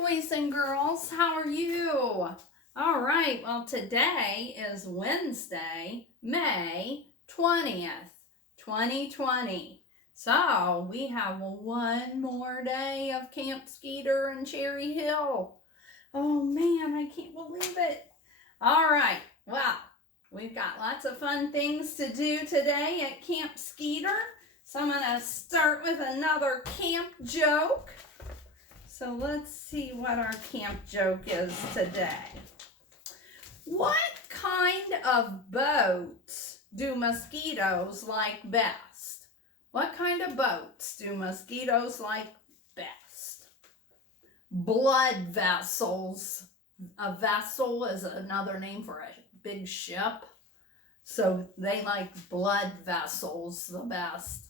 boys and girls. How are you? All right, well, today is Wednesday, May 20th, 2020. So we have one more day of Camp Skeeter and Cherry Hill. Oh man, I can't believe it. All right, well, we've got lots of fun things to do today at Camp Skeeter. So I'm going to start with another camp joke. So let's see what our camp joke is today. What kind of boats do mosquitoes like best? What kind of boats do mosquitoes like best? Blood vessels. A vessel is another name for a big ship. So they like blood vessels the best.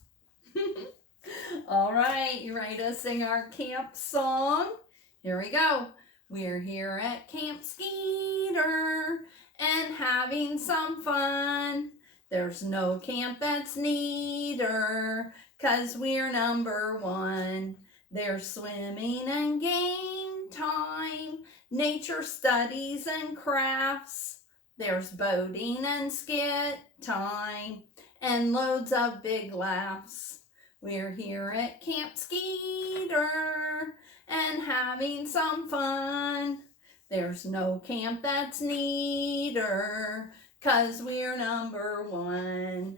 All right, you ready to sing our camp song? Here we go. We're here at Camp Skeeter and having some fun. There's no camp that's neater, 'cause we're number one. There's swimming and game time, nature studies and crafts. There's boating and skit time, and loads of big laughs. We're here at Camp Skeeter and having some fun. There's no camp that's neater, 'cause we're number one.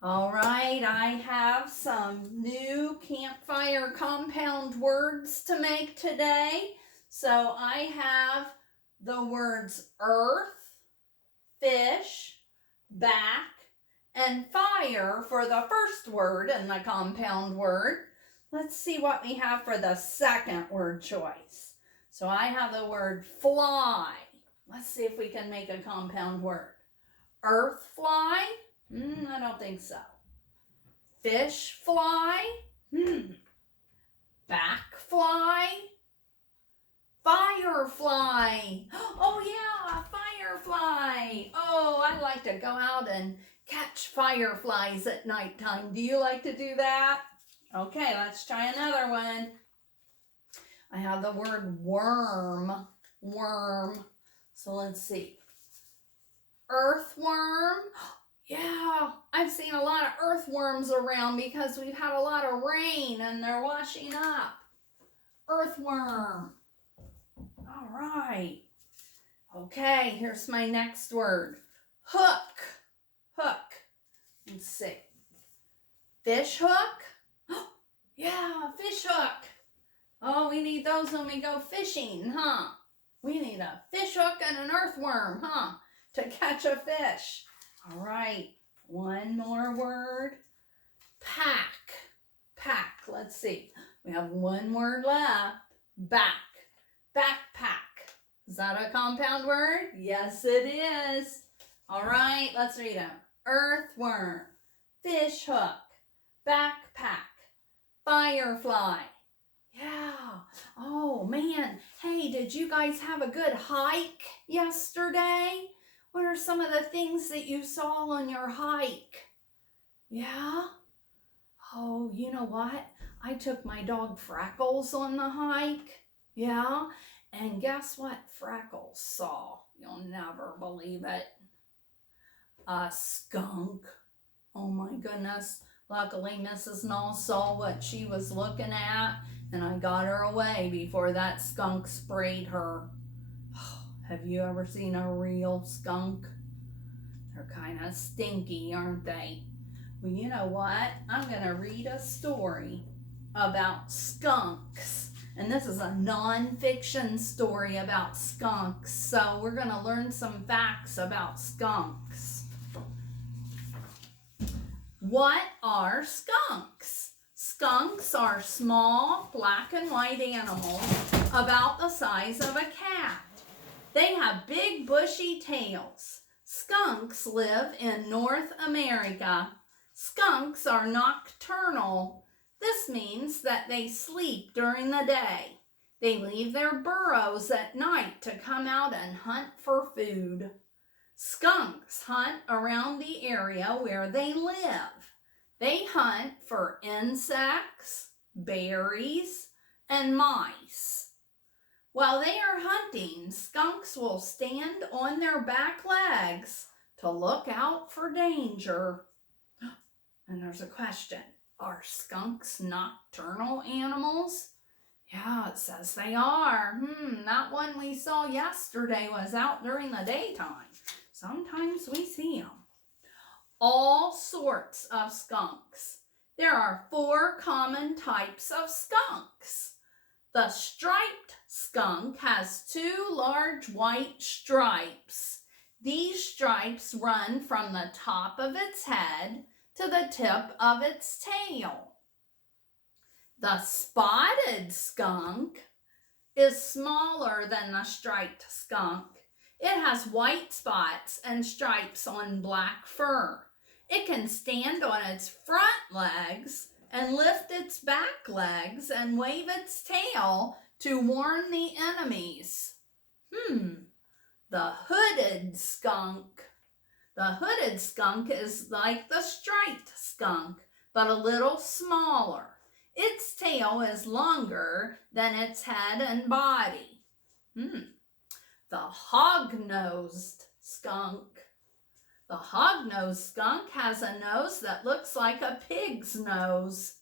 All right, I have some new campfire compound words to make today. So I have the words earth, fish, back, and fire for the first word in the compound word. Let's see what we have for the second word choice. So I have the word fly. Let's see if we can make a compound word. Earth fly? I don't think so. Fish fly? Back fly? Firefly. Oh yeah, firefly. Oh, I like to go out and catch fireflies at nighttime. Do you like to do that? Okay, let's try another one. I have the word worm. Worm. So let's see. Earthworm. Yeah, I've seen a lot of earthworms around because we've had a lot of rain and they're washing up. Earthworm. All right. Okay, here's my next word. Hook. Hook. Let's see. Fish hook? Yeah, fish hook. Oh, we need those when we go fishing, huh? We need a fish hook and an earthworm, huh? To catch a fish. All right, one more word. Pack. Pack. Let's see. We have one word left. Back. Backpack. Is that a compound word? Yes, it is. All right, let's read them. Earthworm, fish hook, backpack, firefly. Yeah. Oh, man. Hey, did you guys have a good hike yesterday? What are some of the things that you saw on your hike? Yeah? Oh, you know what? I took my dog Freckles on the hike. Yeah? And guess what Freckles saw? You'll never believe it. A skunk. Oh my goodness. Luckily, Mrs. Null saw what she was looking at, and I got her away before that skunk sprayed her. Have you ever seen a real skunk? They're kind of stinky, aren't they? Well, you know what? I'm going to read a story about skunks. And this is a non-fiction story about skunks. So we're going to learn some facts about skunks. What are skunks? Skunks are small black and white animals about the size of a cat. They have big bushy tails. Skunks live in North America. Skunks are nocturnal. This means that they sleep during the day. They leave their burrows at night to come out and hunt for food. Skunks hunt around the area where they live. They hunt for insects, berries, and mice. While they are hunting, skunks will stand on their back legs to look out for danger. And there's a question. Are skunks nocturnal animals? Yeah, it says they are. That one we saw yesterday was out during the daytime. Sometimes we see them. All sorts of skunks. There are 4 common types of skunks. The striped skunk has 2 large white stripes. These stripes run from the top of its head to the tip of its tail. The spotted skunk is smaller than the striped skunk. It has white spots and stripes on black fur. It can stand on its front legs and lift its back legs and wave its tail to warn the enemies. The hooded skunk. The hooded skunk is like the striped skunk, but a little smaller. Its tail is longer than its head and body. The hog-nosed skunk. The hog-nosed skunk has a nose that looks like a pig's nose.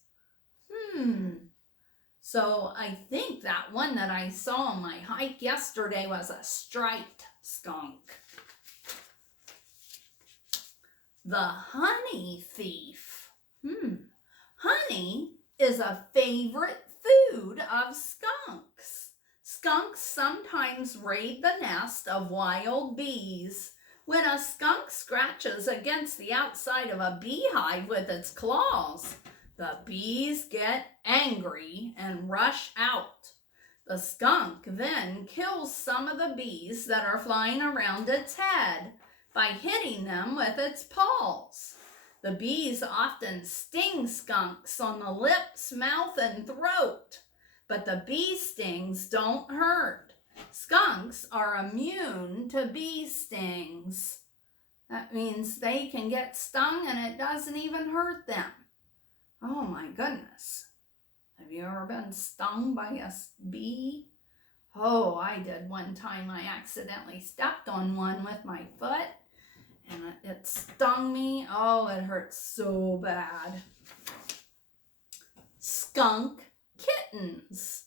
So I think that one that I saw on my hike yesterday was a striped skunk. The honey thief. Honey is a favorite food of skunks. Skunks sometimes raid the nest of wild bees. When a skunk scratches against the outside of a beehive with its claws, the bees get angry and rush out. The skunk then kills some of the bees that are flying around its head by hitting them with its paws. The bees often sting skunks on the lips, mouth, and throat, but the bee stings don't hurt. Skunks are immune to bee stings. That means they can get stung and it doesn't even hurt them. Oh my goodness. Have you ever been stung by a bee? Oh, I did one time. I accidentally stepped on one with my foot and it stung me. Oh, it hurt so bad. Skunk kittens.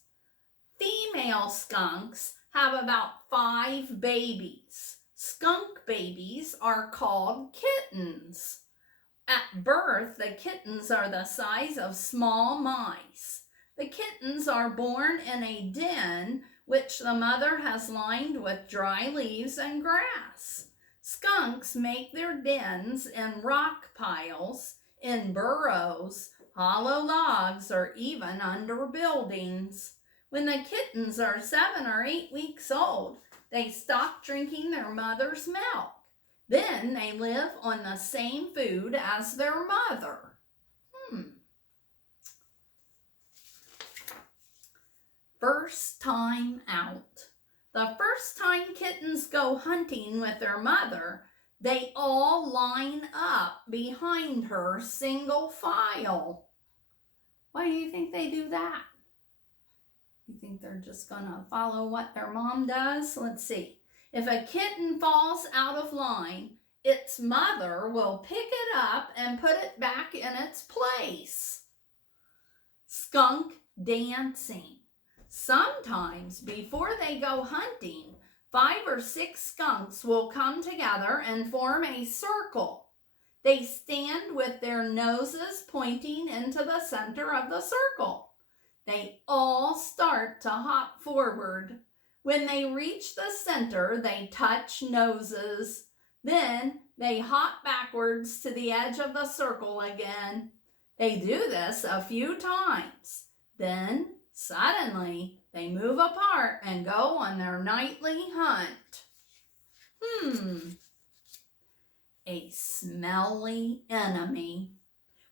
Female skunks have about 5 babies. Skunk babies are called kittens. At birth, the kittens are the size of small mice. The kittens are born in a den which the mother has lined with dry leaves and grass. Skunks make their dens in rock piles, in burrows, hollow logs, or even under buildings. When the kittens are 7 or 8 weeks old, they stop drinking their mother's milk. Then they live on the same food as their mother. First time out. The first time kittens go hunting with their mother, they all line up behind her single file. Why do you think they do that? You think they're just going to follow what their mom does? Let's see. If a kitten falls out of line, its mother will pick it up and put it back in its place. Skunk dancing. Sometimes before they go hunting, 5 or 6 skunks will come together and form a circle. They stand with their noses pointing into the center of the circle. They all start to hop forward. When they reach the center, they touch noses. Then they hop backwards to the edge of the circle again. They do this a few times. Then, suddenly, they move apart and go on their nightly hunt. A smelly enemy.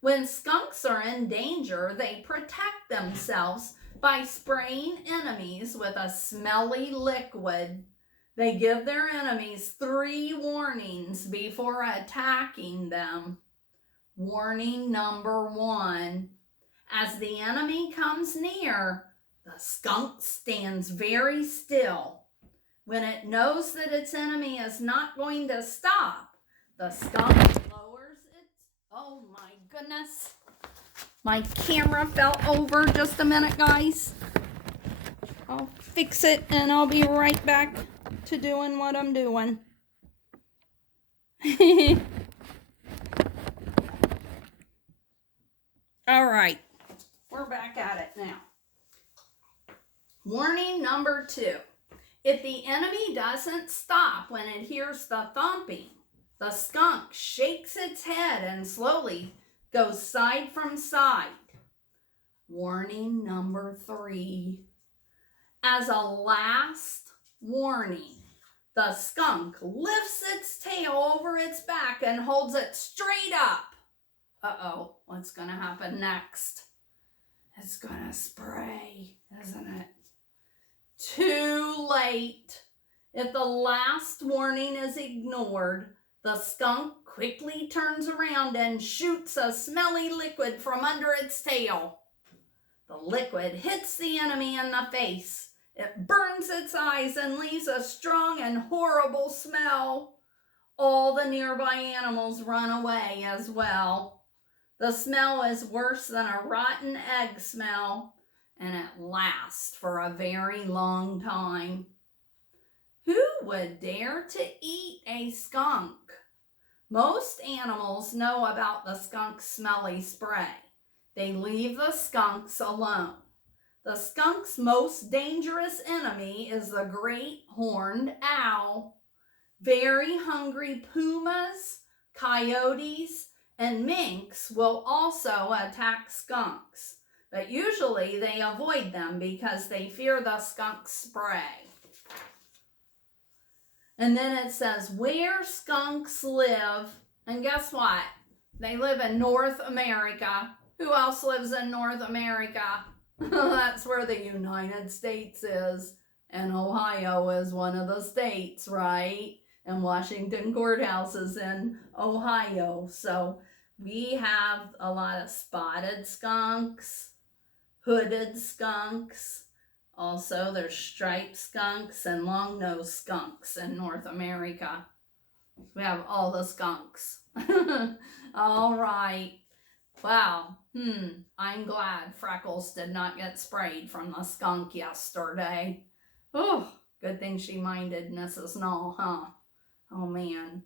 When skunks are in danger, they protect themselves by spraying enemies with a smelly liquid. They give their enemies 3 warnings before attacking them. Warning number 1. As the enemy comes near, The skunk stands very still. When it knows that its enemy is not going to stop, the skunk lowers its... Oh my goodness. My camera fell over. Just a minute, guys. I'll fix it and I'll be right back to doing what I'm doing. All right. We're back at it now. Warning number 2. If the enemy doesn't stop when it hears the thumping, the skunk shakes its head and slowly goes side from side. Warning number 3. As a last warning, the skunk lifts its tail over its back and holds it straight up. Uh-oh, what's going to happen next? It's going to spray, isn't it? Too late. If the last warning is ignored, the skunk quickly turns around and shoots a smelly liquid from under its tail. The liquid hits the enemy in the face. It burns its eyes and leaves a strong and horrible smell. All the nearby animals run away as well. The smell is worse than a rotten egg smell, and it lasts for a very long time. Who would dare to eat a skunk? Most animals know about the skunk's smelly spray. They leave the skunks alone. The skunk's most dangerous enemy is the great horned owl. Very hungry pumas, coyotes, and minks will also attack skunks, but usually they avoid them because they fear the skunk's spray. And then it says where skunks live, and guess what? They live in North America. Who else lives in North America? That's where the United States is. And Ohio is one of the states, right? And Washington Courthouse is in Ohio. So we have a lot of spotted skunks, hooded skunks. Also, there's striped skunks and long-nosed skunks in North America. We have all the skunks. All right. Wow. I'm glad Freckles did not get sprayed from the skunk yesterday. Oh, good thing she minded Mrs. Null, huh? Oh, man.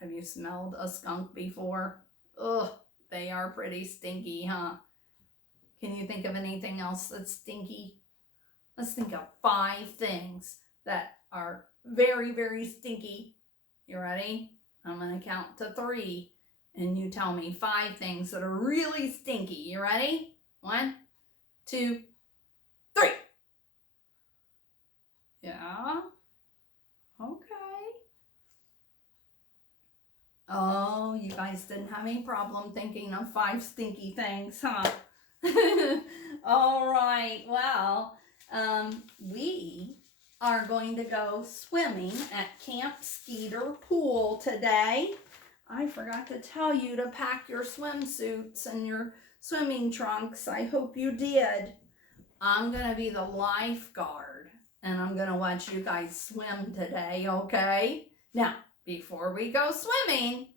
Have you smelled a skunk before? Ugh, they are pretty stinky, huh? Can you think of anything else that's stinky? Let's think of 5 things that are very, very stinky. You ready? I'm going to count to 3. And you tell me 5 things that are really stinky. You ready? 1, 2, 3. Yeah. Okay. Oh, you guys didn't have any problem thinking of 5 stinky things, huh? All right. Well, we are going to go swimming at Camp Skeeter pool today. I forgot to tell you to pack your swimsuits and your swimming trunks. I hope you did. I'm going to be the lifeguard, and I'm going to watch you guys swim today, okay? Now, before we go swimming,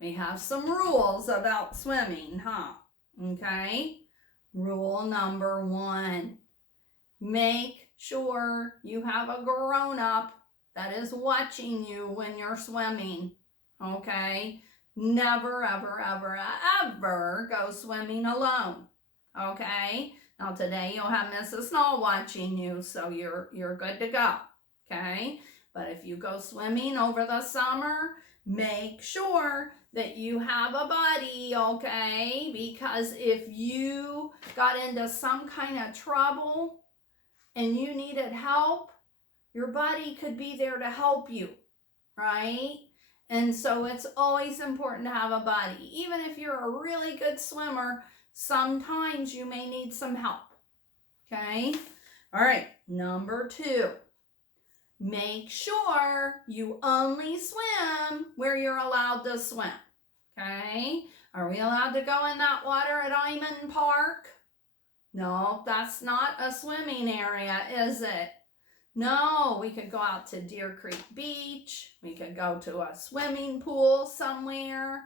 we have some rules about swimming, huh? Okay? Rule number 1. Make sure you have a grown-up that is watching you when you're swimming. Okay? Never, ever, ever, ever go swimming alone. Okay? Now today you'll have Mrs. Null watching you, so you're good to go. Okay? But if you go swimming over the summer, make sure that you have a buddy, okay? Because if you got into some kind of trouble and you needed help, your buddy could be there to help you, right? And so it's always important to have a buddy. Even if you're a really good swimmer, sometimes you may need some help, okay? All right, number 2. Make sure you only swim where you're allowed to swim, okay? Are we allowed to go in that water at Iman Park? No, that's not a swimming area, is it? No, we could go out to Deer Creek Beach. We could go to a swimming pool somewhere.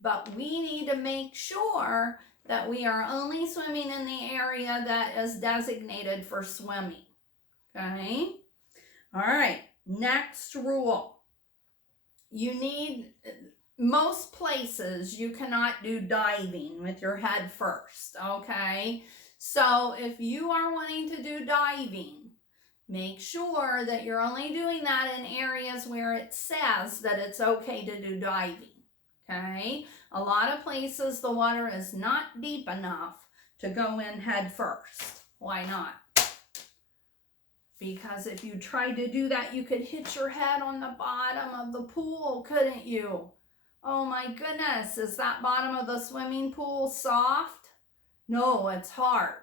But we need to make sure that we are only swimming in the area that is designated for swimming. Okay? All right, next rule. Most places you cannot do diving with your head first, okay? So if you are wanting to do diving, make sure that you're only doing that in areas where it says that it's okay to do diving, okay? A lot of places the water is not deep enough to go in head first. Why not? Because if you tried to do that, you could hit your head on the bottom of the pool, couldn't you? Oh my goodness, is that bottom of the swimming pool soft? No, it's hard.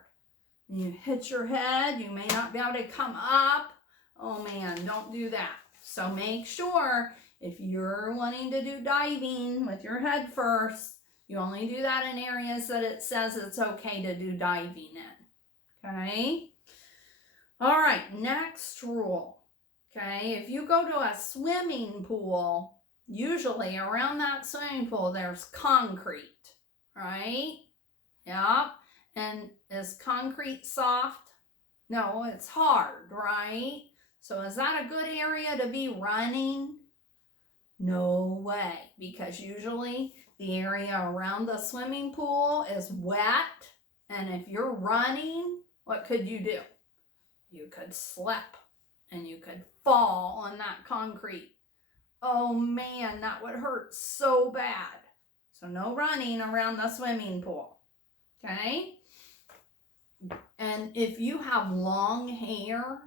You hit your head, you may not be able to come up. Oh man, don't do that. So make sure if you're wanting to do diving with your head first, you only do that in areas that it says it's okay to do diving in. Okay? All right, next rule. Okay, if you go to a swimming pool, usually around that swimming pool there's concrete, right? Yeah. And is concrete soft? No, it's hard, right? So is that a good area to be running? No way, because usually the area around the swimming pool is wet, and if you're running, what could you do? You could slip and you could fall on that concrete. Oh man, that would hurt so bad. So no running around the swimming pool. Okay? And if you have long hair,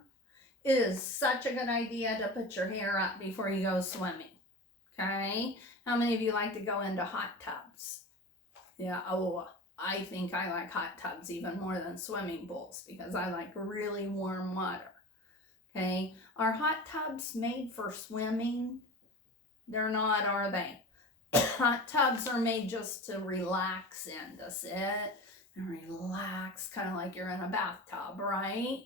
it is such a good idea to put your hair up before you go swimming. Okay? How many of you like to go into hot tubs? Yeah, oh, I think I like hot tubs even more than swimming pools because I like really warm water. Okay? Are hot tubs made for swimming? They're not, are they? Hot tubs are made just to relax in, to sit and relax, kind of like you're in a bathtub, right?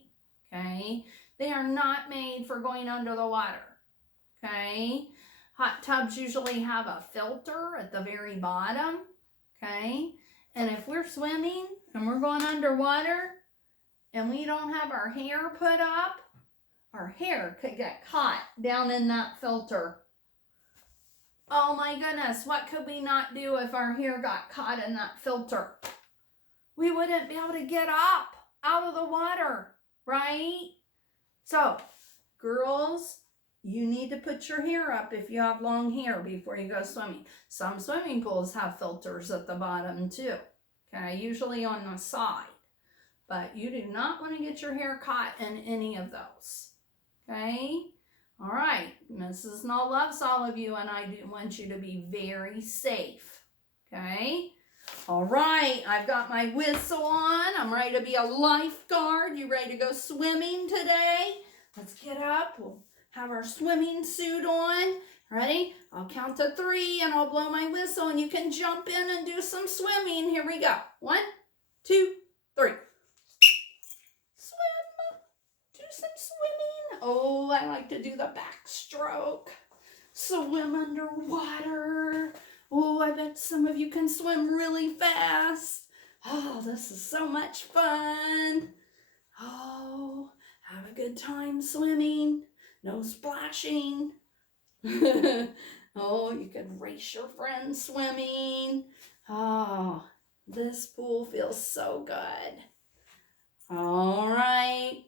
Okay? They are not made for going under the water. Okay? Hot tubs usually have a filter at the very bottom. Okay? And if we're swimming and we're going underwater and we don't have our hair put up, our hair could get caught down in that filter. Oh my goodness, what could we not do if our hair got caught in that filter? We wouldn't be able to get up out of the water, right? So, girls, you need to put your hair up if you have long hair before you go swimming. Some swimming pools have filters at the bottom too, okay, usually on the side. But you do not want to get your hair caught in any of those, okay? All right, Mrs. Null loves all of you, and I do want you to be very safe, okay? All right, I've got my whistle on. I'm ready to be a lifeguard. You ready to go swimming today? Let's get up. We'll have our swimming suit on. Ready? I'll count to 3, and I'll blow my whistle, and you can jump in and do some swimming. Here we go. 1, 2, 3. Some swimming. Oh, I like to do the backstroke. Swim underwater. Oh, I bet some of you can swim really fast. Oh, this is so much fun. Oh, have a good time swimming. No splashing. Oh, you could race your friends swimming. Oh, this pool feels so good. All right.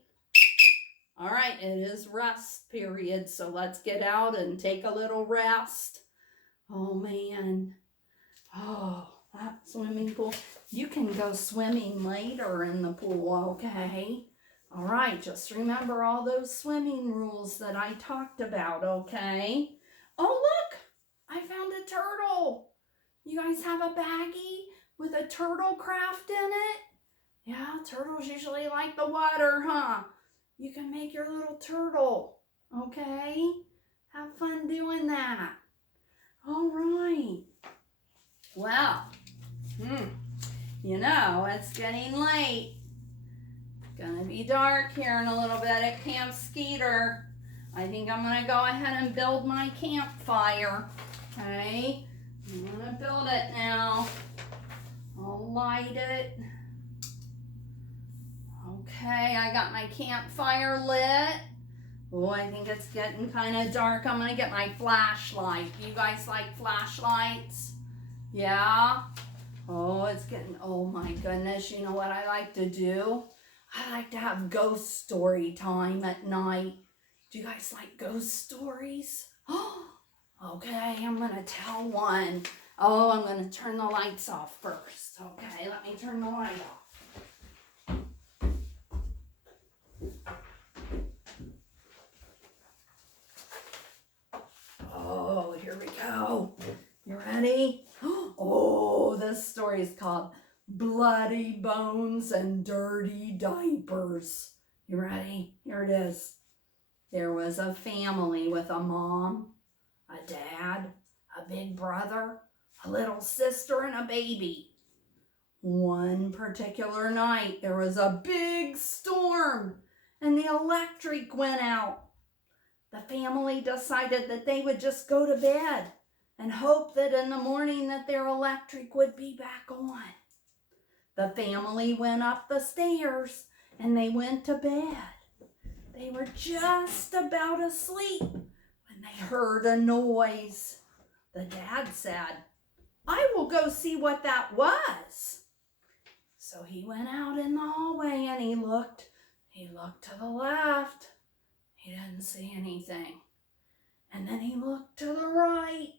All right, it is rest period, so let's get out and take a little rest. Oh, man. Oh, that swimming pool. You can go swimming later in the pool, okay? All right, just remember all those swimming rules that I talked about, okay? Oh, look, I found a turtle. You guys have a baggie with a turtle craft in it? Yeah, turtles usually like the water, huh? You can make your little turtle, okay? Have fun doing that. All right. Well, you know, it's getting late. gonna be dark here in a little bit at Camp Skeeter. I think I'm gonna go ahead and build my campfire. Okay, I'm gonna build it now. I'll light it. Okay, I got my campfire lit. Oh, I think it's getting kind of dark. I'm gonna get my flashlight. You guys like flashlights? Yeah? Oh, it's getting, oh my goodness. You know what I like to do? I like to have ghost story time at night. Do you guys like ghost stories? Oh, okay, I'm gonna tell one. Oh, I'm gonna turn the lights off first. Okay, let me turn the light off. Oh, here we go. You ready? Oh, this story is called Bloody Bones and Dirty Diapers. You ready? Here it is. There was a family with a mom, a dad, a big brother, a little sister, and a baby. One particular night, there was a big storm and the electric went out. The family decided that they would just go to bed and hope that in the morning that their electric would be back on. The family went up the stairs and they went to bed. They were just about asleep when they heard a noise. The dad said, "I will go see what that was." So he went out in the hallway and he looked to the left. He didn't see anything. And then he looked to the right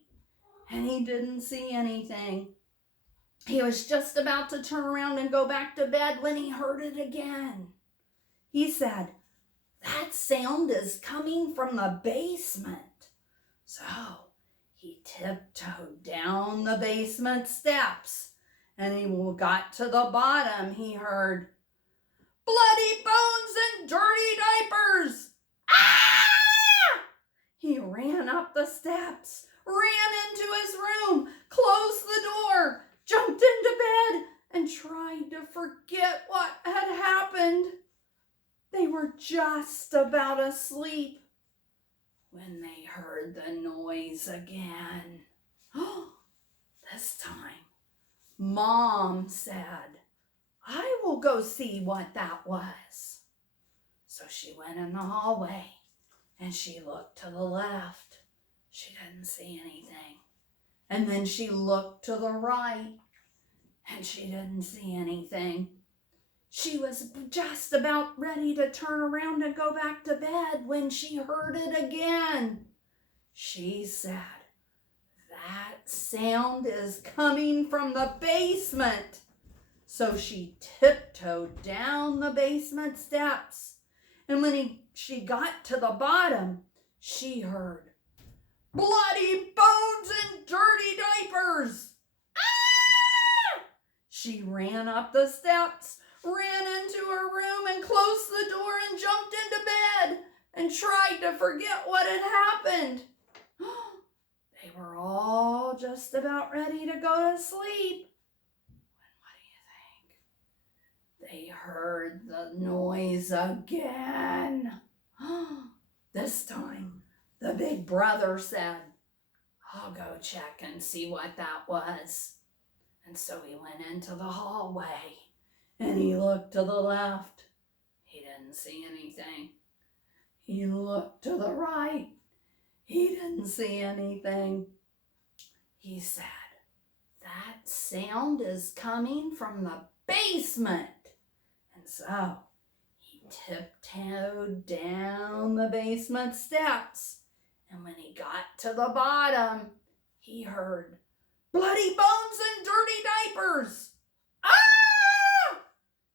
and he didn't see anything. He was just about to turn around and go back to bed when he heard it again. He said, "That sound is coming from the basement." So he tiptoed down the basement steps and he got to the bottom. He heard, "Bloody bones and dirty diapers." Ah! He ran up the steps, ran into his room, closed the door, jumped into bed, and tried to forget what had happened. They were just about asleep when they heard the noise again. This time, Mom said, "I will go see what that was." So she went in the hallway and she looked to the left. She didn't see anything. And then she looked to the right and she didn't see anything. She was just about ready to turn around and go back to bed when she heard it again. She said, "That sound is coming from the basement." So she tiptoed down the basement steps. And when she got to the bottom, she heard, "Bloody bones and dirty diapers." Ah! She ran up the steps, ran into her room and closed the door and jumped into bed and tried to forget what had happened. They were all just about ready to go to sleep. They heard the noise again. This time, the big brother said, "I'll go check and see what that was." And so he went into the hallway and he looked to the left. He didn't see anything. He looked to the right. He didn't see anything. He said, "That sound is coming from the basement." And so he tiptoed down the basement steps. And when he got to the bottom, he heard, "Bloody bones and dirty diapers." Ah!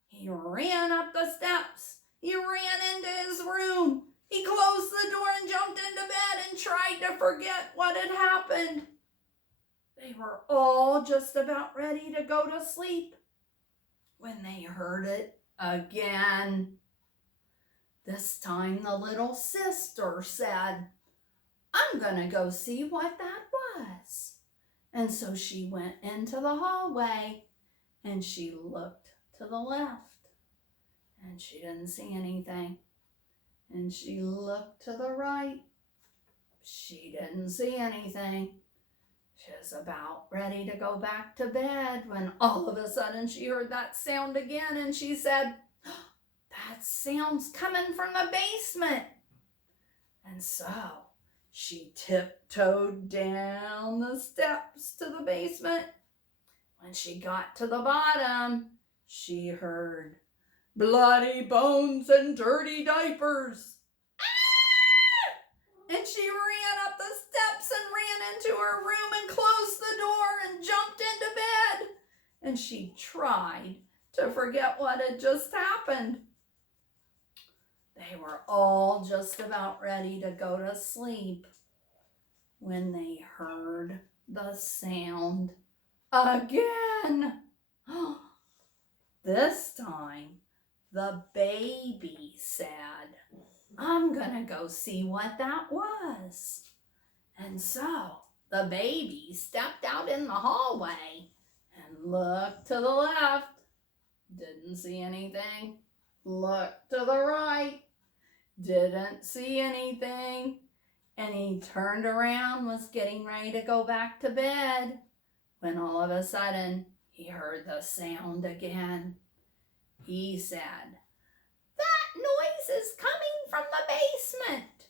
He ran up the steps. He ran into his room. He closed the door and jumped into bed and tried to forget what had happened. They were all just about ready to go to sleep when they heard it again. This time the little sister said, "I'm going to go see what that was." And so she went into the hallway and she looked to the left and she didn't see anything. And she looked to the right. She didn't see anything. She was about ready to go back to bed when all of a sudden she heard that sound again, and she said, "That sound's coming from the basement." And so she tiptoed down the steps to the basement. When she got to the bottom, she heard bloody bones and dirty diapers. And she ran up the steps and ran into her room and closed the door and jumped into bed. And she tried to forget what had just happened. They were all just about ready to go to sleep when they heard the sound again. This time, the baby said, "I'm gonna go see what that was." And so the baby stepped out in the hallway and looked to the left. Didn't see anything. Looked to the right. Didn't see anything. And he turned around, was getting ready to go back to bed, when all of a sudden he heard the sound again. He said, "That noise is coming from the basement.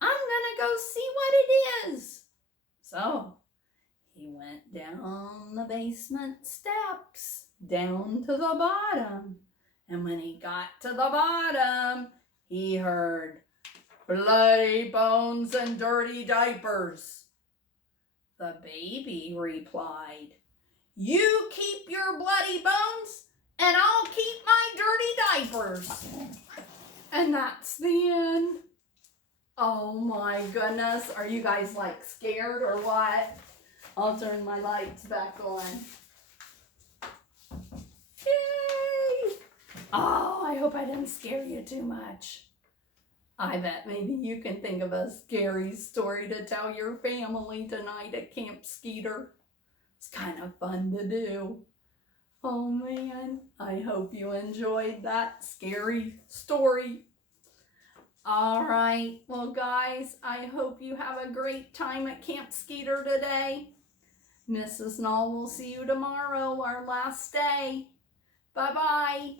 I'm gonna go see what it is." So he went down the basement steps, down to the bottom. And when he got to the bottom, he heard bloody bones and dirty diapers. The baby replied, "You keep your bloody bones and I'll keep my dirty diapers." And that's the end. Oh my goodness. Are you guys like scared or what? I'll turn my lights back on. Yay! Oh, I hope I didn't scare you too much. I bet maybe you can think of a scary story to tell your family tonight at Camp Skeeter. It's kind of fun to do. Oh man, I hope you enjoyed that scary story. All right, well guys, I hope you have a great time at Camp Skeeter today. Mrs. Knoll will see you tomorrow, our last day. Bye-bye.